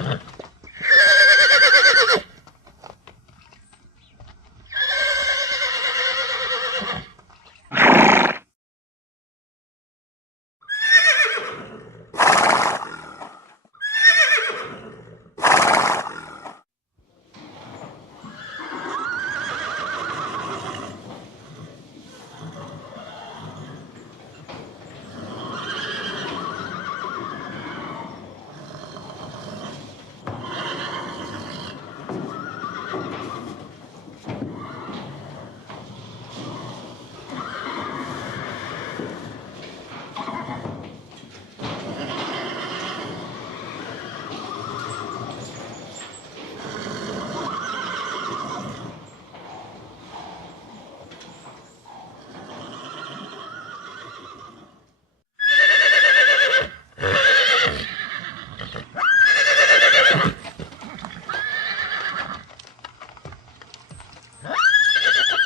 Thank you.